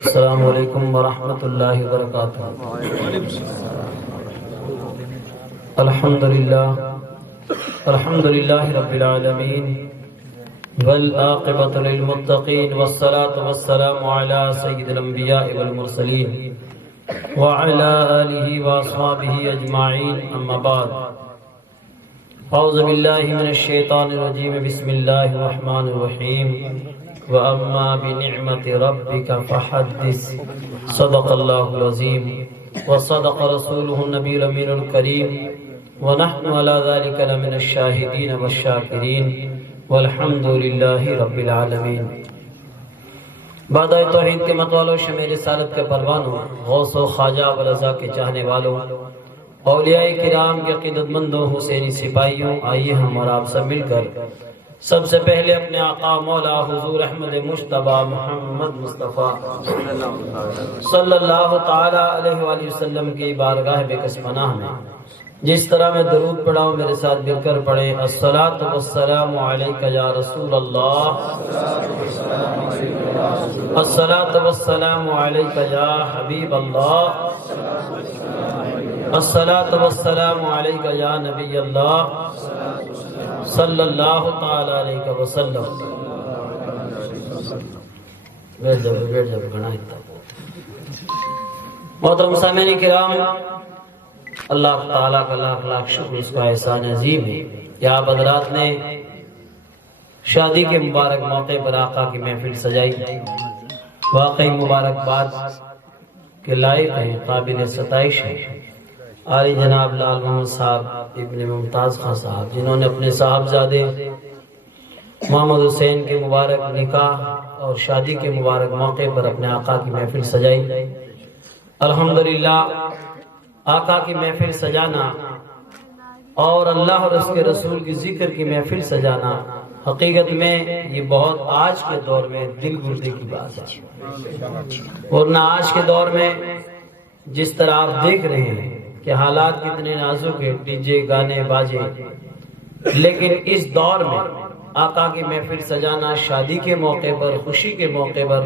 السلام علیکم ورحمۃ اللہ وبرکاتہ۔ الحمد للہ رب العالمین والعاقبۃ للمتقین والصلاة والسلام علی سید الانبیاء والمرسلین وعلی آلہ واصحابہ اجمعین، اما بعد۔ اعوذ باللہ من الشیطان الرجیم، بسم اللہ الرحمن الرحیم۔ وَأَمَّا بِنِعْمَةِ رَبِّكَ فَحَدِّثْ، صدق اللہ العظیم وصدق رسولہ النبی الامین الکریم، ونحن علی ذلک لمن الشاہدین والشاکرین، والحمد للہ رب العالمین۔ بعد توحید کے متوالوں، شمع رسالت کے پروانوں، غوث و خواجہ ورضا کے چاہنے والوں، اولیاء کرام کے عقیدت مندوں، حسینی سپاہیوں، آئیے ہم اور آپ سب مل کر سب سے پہلے اپنے آقا مولا حضور احمد مجتبی محمد مصطفیٰ صلی اللہ تعالی علیہ وآلہ وسلم کی بارگاہ بے کس پناہ میں جس طرح میں درود پڑھاؤں، میرے ساتھ مل کر پڑھیں۔ الصلاۃ والسلام علیک یا رسول اللہ، الصلاۃ والسلام علیک یا حبیب اللہ، الصلاۃ والسلام علیک یا نبی اللہ صلی اللہ تعالی علیہ وسلم۔ محترم سامعین کرام، اللہ تعالیٰ کا لاکھ لاکھ شکر، اس کا احسان عظیم ہے کہ آپ حضرات نے شادی کے مبارک موقع پر آقا کی محفل سجائی۔ واقعی مبارکباد کے لائق ہے، قابل ستائش ہے عالی جناب لال محمد صاحب ابن ممتاز خان صاحب، جنہوں نے اپنے صاحبزادے محمد حسین کے مبارک نکاح اور شادی کے مبارک موقع پر اپنے آقا کی محفل سجائی۔ الحمدللہ، آقا کی محفل سجانا اور اللہ اور اس کے رسول کی ذکر کی محفل سجانا حقیقت میں یہ بہت آج کے دور میں دل گردے کی بات ہے، ورنہ آج کے دور میں جس طرح آپ دیکھ رہے ہیں کہ حالات کتنے نازک ہیں، ڈی جے گانے باجے، لیکن اس دور میں آقا کی محفل سجانا شادی کے موقع پر، خوشی کے موقع پر،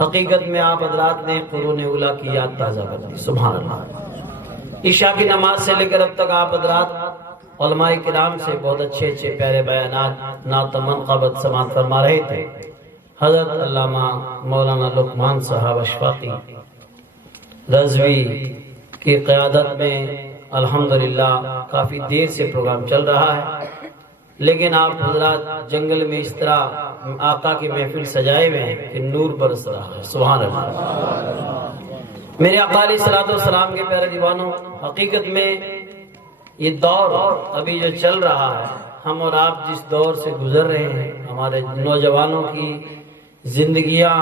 حقیقت میں آپ حضرات نے قرون اولیٰ کی یاد تازہ کر دی۔ سبحان اللہ۔ عشاء کی نماز سے لے کر اب تک آپ حضرات علماء کرام سے بہت اچھے اچھے پیارے بیانات، نعت و منقبت سماعت فرما رہے تھے۔ حضرت علامہ مولانا لقمان صاحب اشفاقی رضوی کی قیادت میں الحمدللہ کافی دیر سے پروگرام چل رہا ہے، لیکن آپ حضرات جنگل میں اس طرح آقا کی محفل سجائے ہوئے ہیں کہ نور برس رہا ہے۔ سبحان اللہ۔ میرے آقا علیہ الصلوۃ والسلام کے پیارے دیوانوں، حقیقت میں یہ دور ابھی جو چل رہا ہے، ہم اور آپ جس دور سے گزر رہے ہیں، ہمارے نوجوانوں کی زندگیاں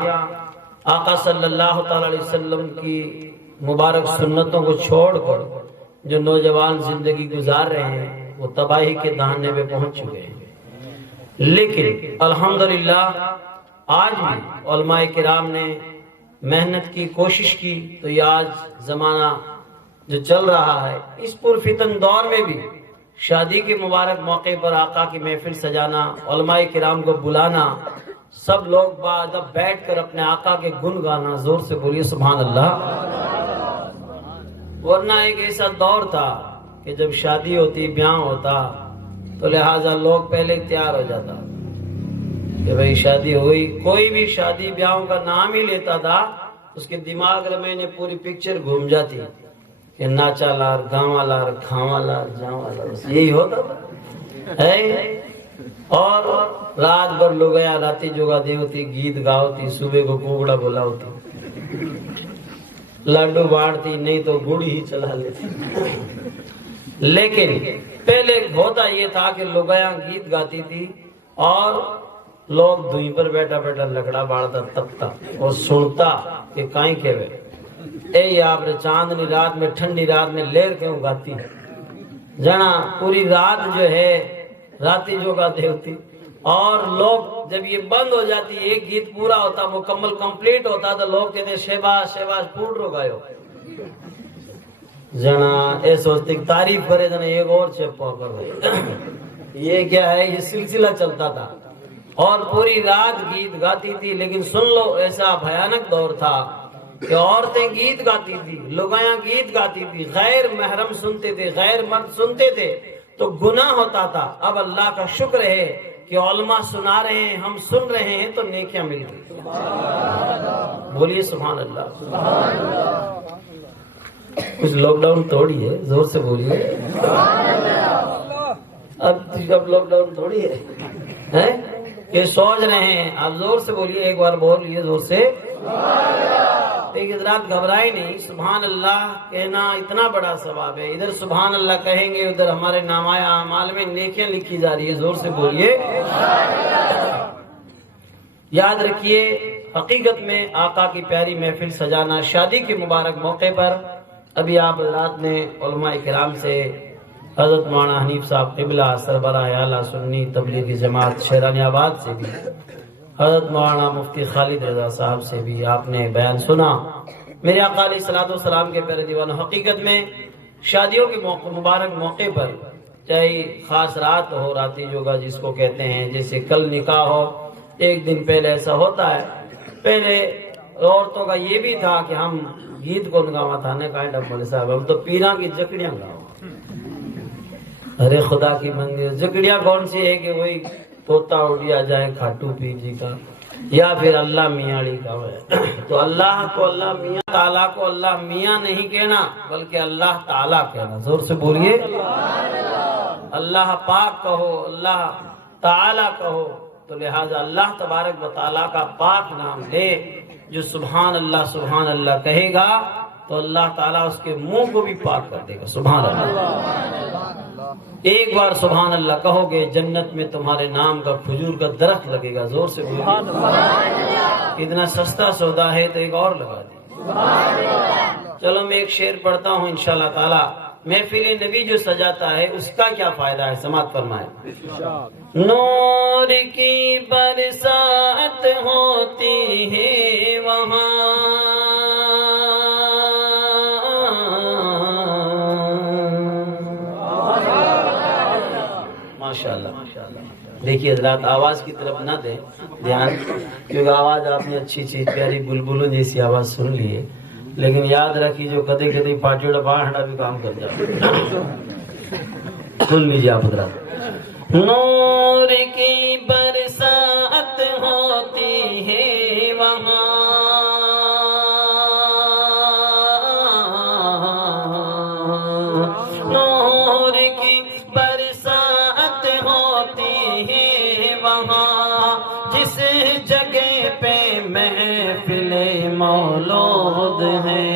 آقا صلی اللہ تعالی علیہ وسلم کی مبارک سنتوں کو چھوڑ کر جو نوجوان زندگی گزار رہے ہیں، وہ تباہی کے دہانے پہ پہنچ چکے ہیں۔ لیکن الحمدللہ آج بھی علماء کرام نے محنت کی، کوشش کی، تو یہ آج زمانہ جو چل رہا ہے، اس پرفتن دور میں بھی شادی کے مبارک موقع پر آقا کی محفل سجانا، علماء کرام کو بلانا، سب لوگ باادب بیٹھ کر اپنے آقا کے گن گانا، زور سے بولیے سبحان اللہ۔ ورنہ ایک ایسا دور تھا کہ جب شادی ہوتی، بیاہ ہوتا، تو لہٰذا لوگ پہلے تیار ہو جاتا کہ بھئی شادی ہوئی۔ کوئی بھی شادی بیاہوں کا نام ہی لیتا تھا، اس کے دماغ میں نے پوری پکچر گھوم جاتی کہ ناچا لار، گاواں لار، کھاواں لار، جاواں لار، بس یہی ہوتا تھا۔ اور رات بھر لوگیا راتی جوگا دی ہوتی، گیت گا ہوتی، صبح کو کوگڑا بولا ہوتی، لاڈو بانٹتی، نہیں تو گڑی ہی چلا لیتی۔ لیکن پہلے ہوتا یہ تھا کہ لوگیاں گیت گاتی تھی اور لوگ دھوئی پر بیٹھا بیٹھا لکڑا باڑتا تپتا اور سنتا کہ کائیں کے وے اے آپ نے چاندنی رات میں، ٹھنڈی رات میں لیر کیوں گاتی، جنا پوری رات جو ہے راتی جو گاتے ہوتی۔ اور لوگ جب یہ بند ہو جاتی، ایک گیت پورا ہوتا، مکمل کمپلیٹ ہوتا، تو لوگ کہتے شہباز شہباز پھوٹ رو گئے ہو، جنا اے سوچتے تعریف کرے جنا ایک اور چپ کر۔ یہ کیا ہے، یہ سلسلہ چلتا تھا۔ اور پوری رات گیت گاتی تھی. لیکن سن لو ایسا بھیانک دور تھا کہ عورتیں گیت گاتی تھی, لوگیاں گیت گاتی تھی, غیر محرم سنتے تھے, غیر مرد سنتے تھے تو گناہ ہوتا تھا. اب اللہ کا شکر ہے کہ علماء سنا رہے ہیں, ہم سن رہے ہیں تو نیکیاں مل گئی. بولیے سبحان اللہ. کچھ لاک ڈاؤن توڑی ہے, زور سے بولیے. اب لاک ڈاؤن تھوڑی ہے کہ سوچ رہے ہیں. آپ زور سے بولیے, ایک بار بولیے زور سے. لیکن رات گھبرائی نہیں. سبحان اللہ کہنا اتنا بڑا ثواب ہے. ادھر سبحان اللہ کہیں گے, ادھر ہمارے نامہ اعمال میں نیکیاں لکھی جا رہی ہے. زور سے بولیے. یاد رکھیے, حقیقت میں آقا کی پیاری محفل سجانا شادی کے مبارک موقع پر. ابھی آپ رات نے علماء کرام سے, حضرت مولانا حنیف صاحب قبلہ سربراہ اعلیٰ سنی تبلیغی جماعت شیرانی آباد سے بھی, حضرت مولانا مفتی خالد رضا صاحب سے بھی آپ نے بیان سنا. میرے آقا علیہ الصلوۃ والسلام کے پیارے دیوانوں, حقیقت میں شادیوں کے مبارک موقع پر, چاہے خاص رات ہو, راتی جوگا جس کو کہتے ہیں, جیسے کل نکاح ہو, ایک دن پہلے ایسا ہوتا ہے. پہلے عورتوں کا یہ بھی تھا کہ ہم گیت کو گاوا تھا نے کہا ڈبل صاحب, ہم تو پیراں کی جکڑیاں گاوا. ارے خدا کی منگی, جکڑیاں کون سی ہے کہ وہی طوطا اڑیا جائے کھاٹو پیر جی کا, یا پھر اللہ میاں کا ہے. تو اللہ کو اللہ میاں, تعالیٰ کو اللہ میاں نہیں کہنا بلکہ اللہ تعالیٰ کہنا. زور سے بولیے. اللہ پاک کہو, اللہ تعالیٰ کہو. تو لہذا اللہ تبارک و تعالیٰ کا پاک نام لے. جو سبحان اللہ کہے گا تو اللہ تعالیٰ اس کے منہ کو بھی پاک کر دے گا. سبحان اللہ. ایک بار سبحان اللہ کہو گے, جنت میں تمہارے نام کا کھجور کا درخت لگے گا. زور سے بولیے. اتنا سستا سودا ہے تو ایک اور لگا دیں. چلو میں ایک شعر پڑھتا ہوں انشاءاللہ تعالی. محفل نبی جو سجاتا ہے اس کا کیا فائدہ ہے, سماعت فرمائے. نور کی برسات ہوتی ہے وہاں, ماشاءاللہ. دیکھیے حضرات, آواز کی طرف نہ دیں دھیان, کیونکہ آواز آپ نے اچھی چیز پیاری بلبلوں جیسی آواز سن لی ہے. لیکن یاد رکھیے جو کدے کدے پاٹیوڑا باہڑا بھی کام کر جاتا. سن لیجیے آپ حضرات. نور کی برسات ہوتی ہے وہاں, نور کی برسات ہوتی ہے وہاں, جس جگہ پہ محفل مولود ہے.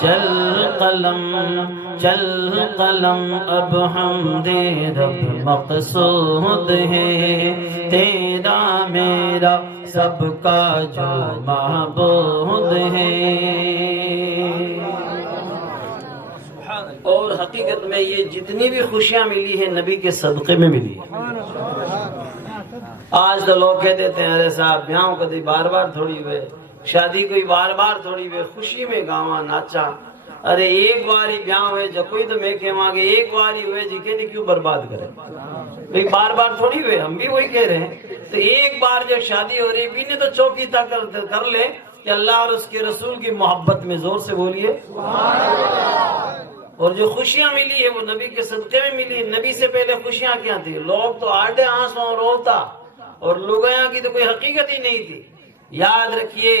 چل قلم اب حمد رب مقصود ہے, تیرا میرا سب کا جو معبود ہے. اور حقیقت میں یہ جتنی بھی خوشیاں ملی ہیں نبی کے صدقے میں ملی ہے. آج تو لوگ کہہ دیتے ہیں ارے صاحب بیاہوں کدی بار بار تھوڑی ہوئے, شادی کوئی بار بار تھوڑی ہوئے, خوشی میں گاواں ناچا. ارے ایک بار ہی بیاہ ہوئے جو کوئی تو میں کہواں گے ایک بار ہی ہوئے جی کہ کیوں برباد کرے. بھئی بار بار تھوڑی ہوئے, ہم بھی وہی کہہ رہے ہیں. تو ایک بار جو شادی ہو رہی بھی نے تو چوکی تک کر لے کہ اللہ اور اس کے رسول کی محبت میں. زور سے بولیے. اور جو خوشیاں ملی ہے وہ نبی کے صدقے میں ملی. نبی سے پہلے خوشیاں کیا تھی, لوگ تو آٹے آنسوں روتا, اور لوگیاں کی تو کوئی حقیقت ہی نہیں تھی. یاد رکھیے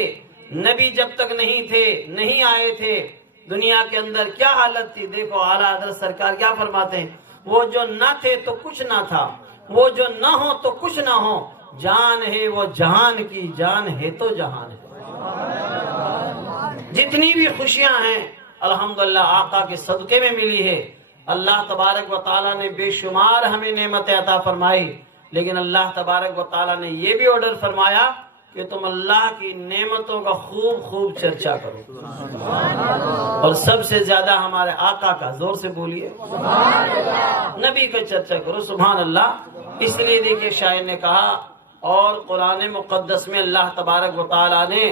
نبی جب تک نہیں تھے, نہیں آئے تھے, دنیا کے اندر کیا حالت تھی. دیکھو اعلیٰ حضرت سرکار کیا فرماتے ہیں, وہ جو نہ تھے تو کچھ نہ تھا, وہ جو نہ ہو تو کچھ نہ ہو, جان ہے وہ جہان کی, جان ہے تو جہان ہے. جتنی بھی خوشیاں ہیں الحمدللہ آقا کے صدقے میں ملی ہے. اللہ تبارک و تعالیٰ نے بے شمار ہمیں نعمتیں عطا فرمائی, لیکن اللہ تبارک و تعالیٰ نے یہ بھی آرڈر فرمایا کہ تم اللہ کی نعمتوں کا خوب خوب چرچا کرو, اور سب سے زیادہ ہمارے آقا کا. زور سے بولیے. نبی کا چرچا کرو. سبحان اللہ. اس لیے دیکھیں شاعر نے کہا, اور قرآن مقدس میں اللہ تبارک و تعالیٰ نے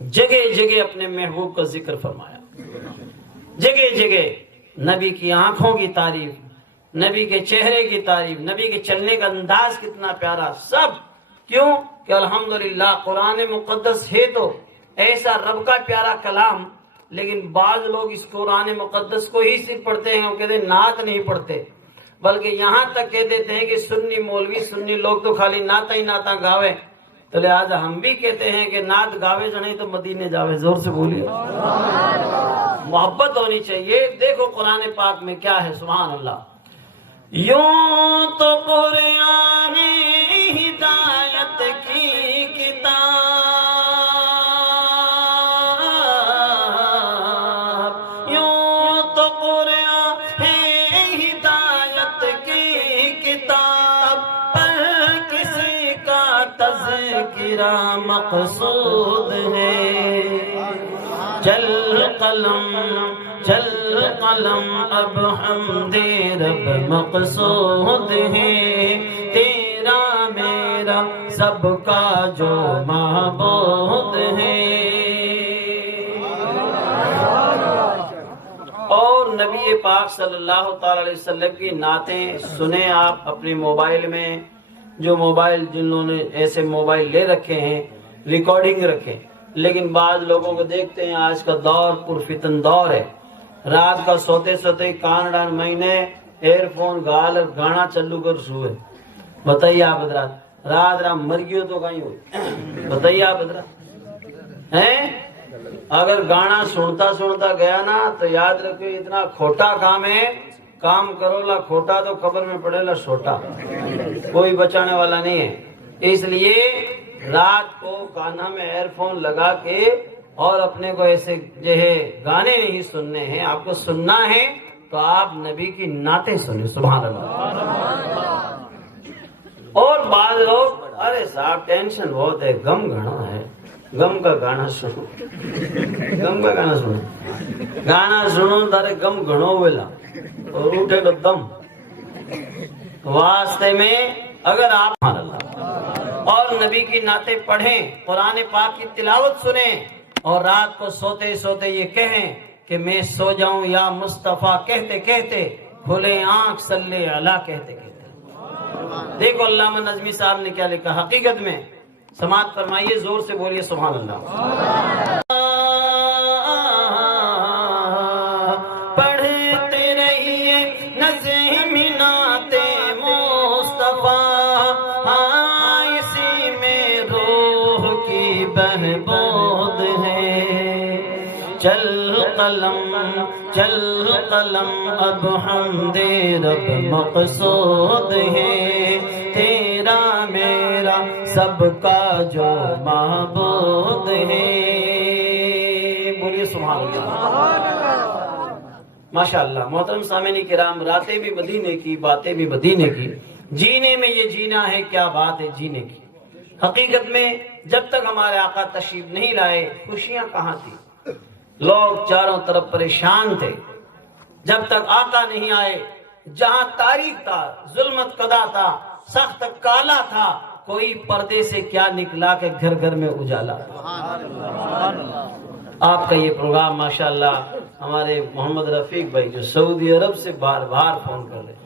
جگہ جگہ اپنے محبوب کا ذکر فرمایا. جگہ جگہ نبی کی آنکھوں کی تعریف, نبی کے چہرے کی تعریف، نبی کے چلنے کا انداز کتنا پیارا، سب کیوں کہ الحمدللہ قرآن مقدس ہے تو ایسا رب کا پیارا کلام، لیکن بعض لوگ اس قرآن مقدس کو ہی صرف پڑھتے ہیں، وہ کہتے ہیں نعت نہیں پڑھتے، بلکہ یہاں تک کہہ دیتے ہیں کہ سنی مولوی سنی لوگ تو خالی نعتیں ہی نعتیں گاوے، تو لہٰذا ہم بھی کہتے ہیں کہ نعت گاوے جو نہیں تو مدینے جاوے۔ زور سے بولیے، محبت ہونی چاہیے۔ دیکھو قرآن پاک میں کیا ہے، سبحان اللہ۔ یوں تو قرآن ہدایت کی کتاب، یوں تو قرآن ہدایت کی کتاب، پر کسی کا تذکرہ مقصود ہے۔ چل قلم چل قلم اب حمد رب مقصود ہے، تیرا میرا سب کا جو معبود ہے۔ اور نبی پاک صلی اللہ تعالی علیہ وسلم کی نعتیں سنیں آپ اپنے موبائل میں، جو موبائل جنہوں نے ایسے موبائل لے رکھے ہیں ریکارڈنگ رکھیں، لیکن بعض لوگوں کو دیکھتے ہیں آج کا دور پرفتن دور ہے، رات کا سوتے سوتے کان ڈان مہینے ایئر فون گال گانا چلو کر سوئے۔ بتائیے آپ حضرات، رات رات مر گئی تو کہیں ہوئی؟ بتائیے آپ حضرات ہیں؟ اگر گانا سنتا سنتا گیا نا تو یاد رکھو اتنا کھوٹا کام ہے، کام کرو لا کھوٹا تو قبر میں پڑے لا چھوٹا، کوئی بچانے والا نہیں ہے۔ اس لیے رات کو کانا میں ایئر فون لگا کے اور اپنے کو ایسے جو ہے گانے نہیں سننے ہیں، آپ کو سننا ہے تو آپ نبی کی نعتیں سنیں، سبحان اللہ۔ اور بعض لوگ ارے صاحب ٹینشن بہت ہے، غم گھنا ہے، غم کا گانا سنو، غم کا گانا سنو، گانا سنو تارے غم گھنو ویلا اور اٹھے تو دم واسطے میں اگر آپ سبحان اللہ اور نبی کی نعتیں پڑھیں، قرآن پاک کی تلاوت سنیں، اور رات کو سوتے سوتے یہ کہیں کہ میں سو جاؤں یا مصطفیٰ کہتے کہتے، کھلے آنکھ صلی اللہ کہتے کہتے۔ دیکھو علامہ نظمی صاحب نے کیا لکھا، حقیقت میں سماعت فرمائیے، زور سے بولیے سبحان اللہ۔ پڑھتے رہیے نظم نعت مصطفیٰ، ہاں اسی میں روح کی بہبود ہے۔ چل قلم چل قلم اب حمد رب مقصود ہے، تیرا میرا سب کا جو معبود ہے۔ بولیے سبحان اللہ، ماشاء اللہ۔ محترم سامعین کرام، راتیں بھی مدینے کی، باتیں بھی مدینے کی، جینے میں یہ جینا ہے، کیا بات ہے جینے کی۔ حقیقت میں جب تک ہمارے آقا تشریف نہیں لائے خوشیاں کہاں تھی، لوگ چاروں طرف پریشان تھے۔ جب تک آقا نہیں آئے، جہاں تاریخ تھا، ظلمت قضا تھا، سخت کالا تھا، کوئی پردے سے کیا نکلا کہ گھر گھر میں اجالا تھا۔ آپ کا یہ پروگرام ماشاءاللہ ہمارے محمد رفیق بھائی جو سعودی عرب سے بار بار فون کر رہے ہیں،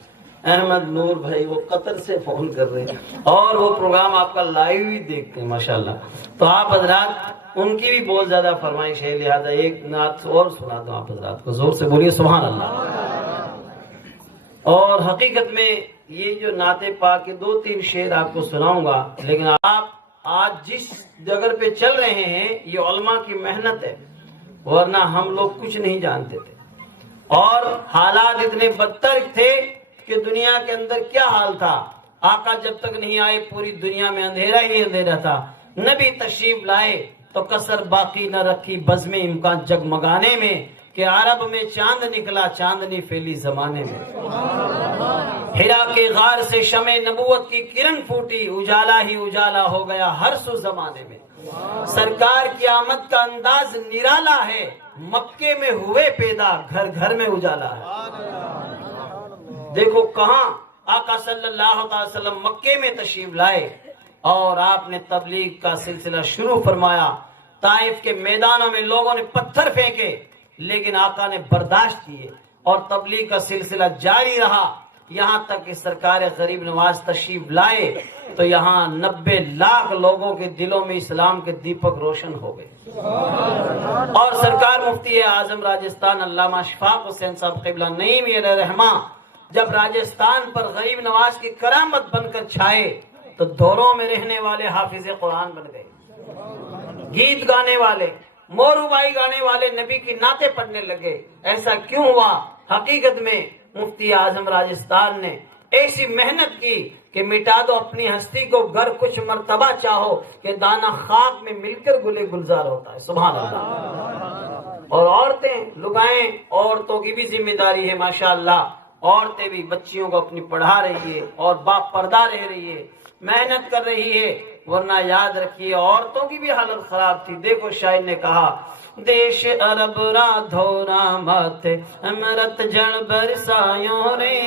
احمد نور بھائی وہ قطر سے فون کر رہے ہیں، اور وہ پروگرام آپ کا لائیو ہی دیکھتے ہیں ماشاءاللہ۔ تو آپ حضرات ان کی بھی بہت زیادہ فرمائش ہے، لہذا ایک نعت اور سنا دو آپ حضرات کو، زور سے بولیے سبحان اللہ۔ اور حقیقت میں یہ جو نعت پاک کے 2-3 شعر آپ کو سناؤں گا، لیکن آپ آج جس جگہ پہ چل رہے ہیں یہ علماء کی محنت ہے، ورنہ ہم لوگ کچھ نہیں جانتے تھے، اور حالات اتنے بدتر تھے کہ دنیا کے اندر کیا حال تھا۔ آقا جب تک نہیں آئے پوری دنیا میں اندھیرا ہی اندھیرا تھا، نبی تشریف لائے تو کسر باقی نہ رکھی بزم امکان جگمگانے میں، کہ عرب میں چاند نکلا چاندنی پھیلی زمانے میں۔ ہرا کے غار سے شمع نبوت کی کرن پھوٹی، اجالا ہی اجالا ہو گیا ہر سو زمانے میں۔ سرکار کی آمد کا انداز نرالا ہے، مکے میں ہوئے پیدا گھر گھر میں اجالا ہے۔ دیکھو کہاں آقا صلی اللہ علیہ وسلم مکے میں تشریف لائے اور آپ نے تبلیغ کا سلسلہ شروع فرمایا۔ طائف کے میدانوں میں لوگوں نے پتھر پھینکے، لیکن آقا نے برداشت کیے اور تبلیغ کا سلسلہ جاری رہا۔ یہاں تک کہ سرکار غریب نواز تشریف لائے تو یہاں 90 لاکھ لوگوں کے دلوں میں اسلام کے دیپک روشن ہو گئے. اور سرکار مفتی اعظم راجستھان علامہ شفاق حسین صاحب قبلہ نعیم علیہ رحمہ جب راجستھان پر غریب نواز کی کرامت بن کر چھائے تو دوروں میں رہنے والے حافظ قرآن بن گئے، گیت گانے والے، موروبائی گانے والے نبی کی نعتیں پڑھنے لگے. ایسا کیوں ہوا؟ حقیقت میں مفتی اعظم راجستھان نے ایسی محنت کی کہ مٹا دو اپنی ہستی کو گر کچھ مرتبہ چاہو کہ دانہ خاک میں مل کر گلے گلزار ہوتا ہے. سبحان اللہ. اور عورتیں لگائیں، عورتوں کی بھی ذمہ داری ہے ماشاءاللہ. عورتیں بھی بچیوں کو اپنی پڑھا رہی ہے اور باپ پردہ رہ رہی ہے، محنت کر رہی ہے. ورنہ یاد رکھیے عورتوں کی بھی حالت خراب تھی. دیکھو شاعر نے کہا دیش عرب را دھورا ماتھے امرت جڑ برسایوں رے،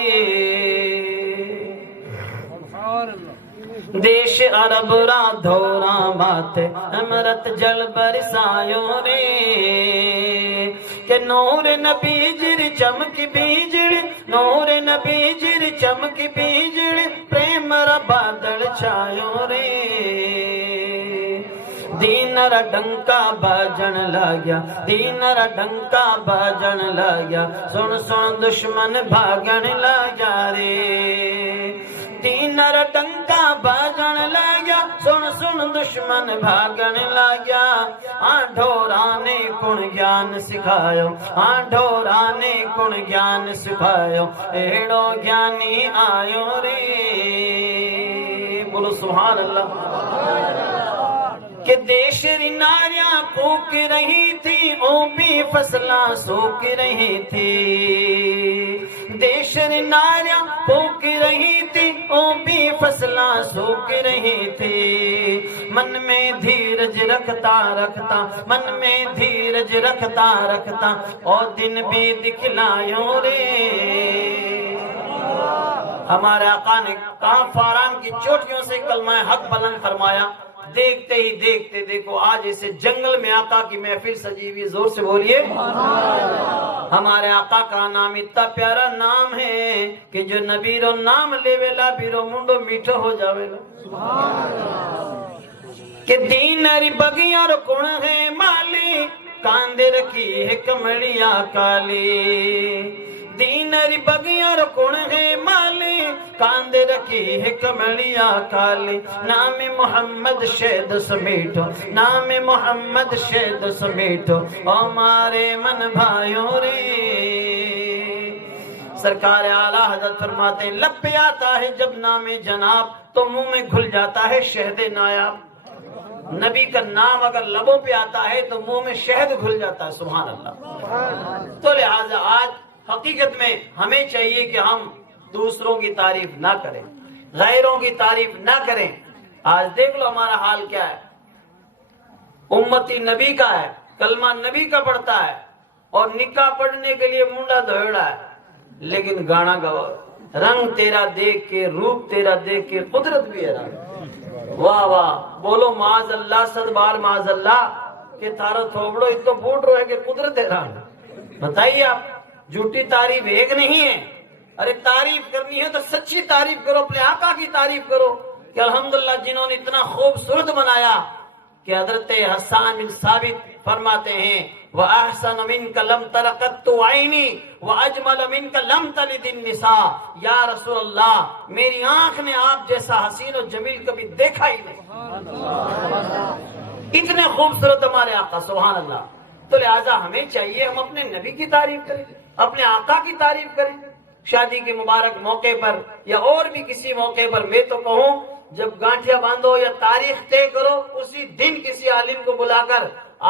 دیش عرب را دھورا ماتھے امرت جڑ برسایوں رے، کہ نور نبی جر چمک بیجڑ، نور نبی جر چمک بیجڑ پریم را بادل چھایوں رے، دین را ڈنکا باجن لاگیا، دین را ڈنکا باجن لاگیا، سن سن دشمن بھاگن لاگیا رے، دین را ڈنکا باجن لاگیا، سن سن دشمن بھاگن لاگیا. ڈھورانے کن گیان سکھایو، ڈھورانے کن گیان سکھایو، ایڑو گیانی آیو رے. بولو سبحان اللہ. کہ دیش ری ناریاں پھونک رہی تھی او بھی فصلاں سوک رہی تھی، دیش ری ناریاں پھونک رہی تھی او بھی فصلاں سوک رہی تھی. من میں دھیرج رکھتا رکھتا، من میں دھیرج رکھتا رکھتا اور دن بھی دکھلایوں رے. ہمارے آقا نے کہاں فاران کی چوٹیوں سے کلمہ حق بلند فرمایا. دیکھتے ہی دیکھتے دیکھو آج اسے جنگل میں آقا کی محفل سجی ہوئی. زور سے بولیے. ہمارے آقا کا نام اتنا پیارا نام ہے کہ جو نبی رو نام لے ویلا بیرو منڈو میٹھا ہو جاوے گا. کہ دین ری بگیاں رو کون ہے مالی، کاندے رکھی ہے کمڑیاں کالی، دین ری بگیاں رو کون ہے مالی، کاندے رکھی ہے کمڑیاں کالی. نام محمد شہد سمیٹو، نام محمد شہد سمیٹو ہمارے من بھائیوں رے. سرکار اعلیٰ حضرت فرماتے ہیں لب پہ آتا ہے جب نام جناب تو منہ میں گھل جاتا ہے شہد نایاب. نبی کا نام اگر لبوں پہ آتا ہے تو منہ میں شہد گھل جاتا ہے. سبحان اللہ. تو لہٰذا آج حقیقت میں ہمیں چاہیے کہ ہم دوسروں کی تعریف نہ کریں، غیروں کی تعریف نہ کریں. آج دیکھ لو ہمارا حال کیا ہے. امتی نبی کا ہے، کلمہ نبی کا پڑھتا ہے اور نکاح پڑھنے کے لیے منڈا دھوڑا ہے، لیکن گانا گوا. رنگ تیرا دیکھ کے، روپ تیرا دیکھ کے قدرت بھی حیران. واہ واہ. بولو معاذ اللہ، صد بار معاذ اللہ. کہ تھارو تھوبڑو اتو بوٹ رو ہے کہ قدرت حیران. بتائیے آپ، جھوٹی تعریف ایک نہیں ہے. ارے تعریف کرنی ہے تو سچی تعریف کرو، اپنے آقا کی تعریف کرو کہ الحمدللہ جنہوں نے اتنا خوبصورت بنایا. کہ حضرت حسان بن ثابت فرماتے ہیں وَأَحْسَنُ مِنْكَ لَمْ تَلَقَتُّ عَيْنِي وَأَجْمَلَ مِنْكَ لَمْ تَلِدِ النِّسَاء. یا رسول اللہ میری آنکھ نے آپ جیسا حسین و جمیل کبھی دیکھا ہی نہیں. اتنے خوبصورت ہمارے آقا. سبحان اللہ. تو لہٰذا ہمیں چاہیے ہم اپنے نبی کی تعریف کریں، اپنے آقا کی تعریف کریں. شادی کے مبارک موقع پر یا اور بھی کسی موقع پر میں تو کہوں جب گانٹھیاں باندھو یا تاریخ طے کرو اسی دن کسی عالم کو بلا کر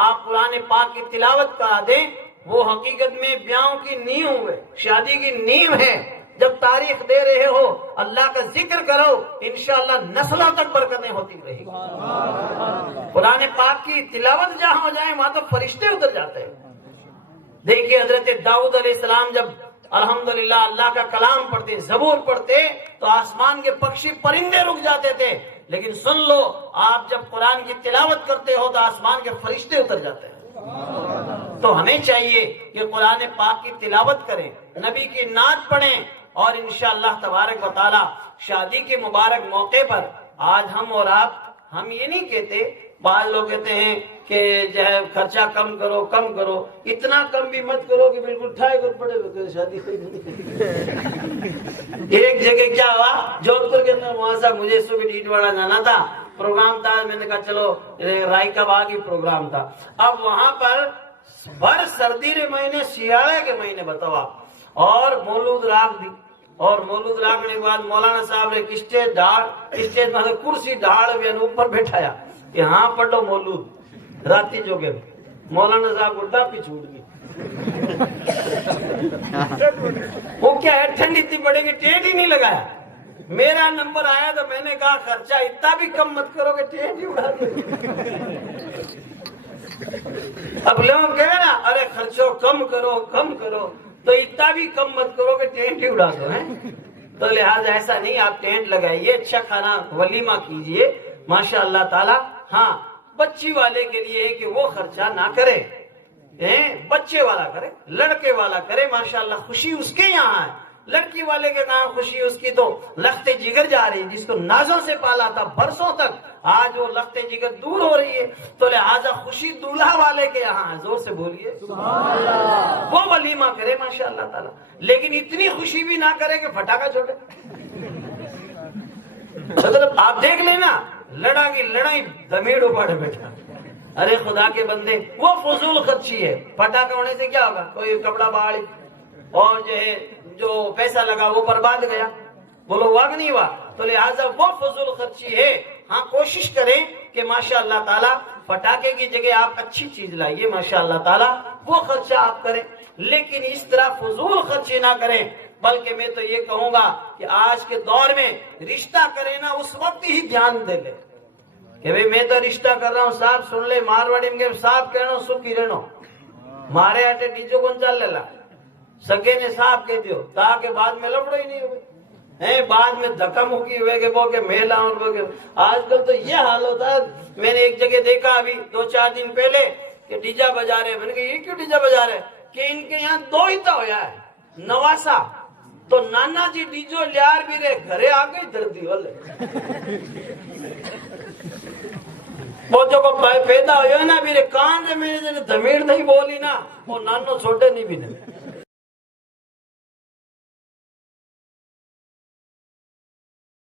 آپ قرآن پاک کی تلاوت کرا دیں. وہ حقیقت میں بیاہوں کی نیو ہے، شادی کی نیو ہے. جب تاریخ دے رہے ہو اللہ کا ذکر کرو، انشاءاللہ نسلوں تک برکتیں ہوتی رہے گی. قرآن پاک کی تلاوت جہاں ہو جائے وہاں تو فرشتے اتر جاتے ہیں. دیکھیے حضرت داؤد علیہ السلام جب الحمدللہ اللہ کا کلام پڑھتے، زبور پڑھتے تو آسمان کے پکشی پرندے رک جاتے تھے. لیکن سن لو آپ جب قرآن کی تلاوت کرتے ہو تو آسمان کے فرشتے اتر جاتے ہیں. تو ہمیں چاہیے کہ قرآن پاک کی تلاوت کریں، نبی کی نعت پڑھیں. اور انشاءاللہ تبارک و تعالی شادی کے مبارک موقع پر آج ہم اور آپ، ہم یہ نہیں کہتے، بعض لوگ کہتے ہیں کہ جو ہے خرچہ کم کرو کم کرو، اتنا کم بھی مت کرو کہ بالکل ٹھائے کر پڑے ہوئے شادی ایک جگہ کیا ہوا جودھ پور کے اندر، وہاں سے مجھے صبح ڈیڈواڑہ جانا تھا، پروگرام تھا، میں نے کہا چلو رائی کا باغ ہی پروگرام تھا۔ اب وہاں پر بھر سردی کے مہینے، سیاڑے کے مہینے بتاؤ آپ، اور مولود راگ دی، اور مولود راگنے کے بعد مولانا صاحب نے اسٹیج مطلب کرسی ڈھاڑ بھی اوپر بیٹھایا کہ ہاں پڑھو مولود راتی جو گئے، مولانا صاحب کو ڈاپی چھوٹ گئی۔ وہ کیا ہے، ٹھنڈ اتنی پڑے گی، ٹینٹ ہی نہیں لگایا۔ میرا نمبر آیا تو میں نے کہا خرچہ اتنا بھی کم مت کرو کہ ٹینٹ ہی اڑا دو۔ اب لوگ کہے نا ارے خرچو کم کرو کم کرو، تو اتنا بھی کم مت کرو کہ ٹینٹ ہی اڑا دو ہے۔ تو لہٰذا ایسا نہیں، آپ ٹینٹ لگائیے، اچھا کھانا ولیمہ کیجئے ماشاء اللہ تعالی۔ ہاں بچی والے کے لیے کہ وہ خرچہ نہ کرے، بچے والا کرے، لڑکے والا کرے، ماشاءاللہ خوشی اس کے یہاں ہے۔ لڑکی والے کے کہاں خوشی، اس کی تو لخت جگر جا رہی ہے، جس کو نازوں سے پالا تھا برسوں تک، آج وہ لخت جگر دور ہو رہی ہے، تو لہٰذا خوشی دولہا والے کے یہاں ہے۔ زور سے بولیے سبحان اللہ۔ وہ ولیمہ کرے ماشاء اللہ تعالی، لیکن اتنی خوشی بھی نہ کرے کہ پٹاخہ چھوڑے۔ مطلب آپ دیکھ لینا، لڑائی دمیڑ اپاڑ بیٹھا۔ ارے خدا کے بندے، وہ فضول خرچی ہے۔ پٹاخہ ہونے سے کیا ہوگا، کوئی کپڑا باڑی اور جو ہے جو پیسہ لگا وہ برباد گیا، بولو واگ نہیں ہوا، تو لہٰذا وہ فضول خرچی ہے۔ ہاں کوشش کریں کہ ماشاء اللہ تعالیٰ پٹاخے کی جگہ آپ اچھی چیز لائیے ماشاء اللہ تعالیٰ، وہ خرچہ آپ کریں، لیکن اس طرح فضول خرچی نہ کریں۔ بلکہ میں تو یہ کہوں گا کہ آج کے دور میں رشتہ کریں نا، اس وقت ہی دھیان دے لے کہ بھئی میں تو رشتہ کر رہا ہوں، صاحب سن لے، مارواڑی میں صاحب کہنا سکھی رہنو، مارے آٹے ڈیجو کون چل لیلا، سگے نے صاحب کہہ دیو، تاکہ بعد میں لفڑا ہی نہیں ہوئے، بعد میں دھکا مکی ہوئے کہ وہ کہ میلا اور آج کل تو یہ حال ہوتا ہے۔ میں نے ایک جگہ دیکھا ابھی 2-4 دن پہلے کہ ڈیجا بجا رہے، میں نے کہا یہ کیوں ڈیجا بجا رہے، کہ ان کے یہاں دو ہی تو ہویا ہے نواسا، تو نانا جی ڈیجو لیار بھی رہے گھرے آگئی دردی والے بوجھو کو پیدا ہوئے نا بھی رہے کان رہے، میرے جنہیں دھمیڑ نہیں بولی نا، وہ نانو چھوٹے نہیں بھی نہیں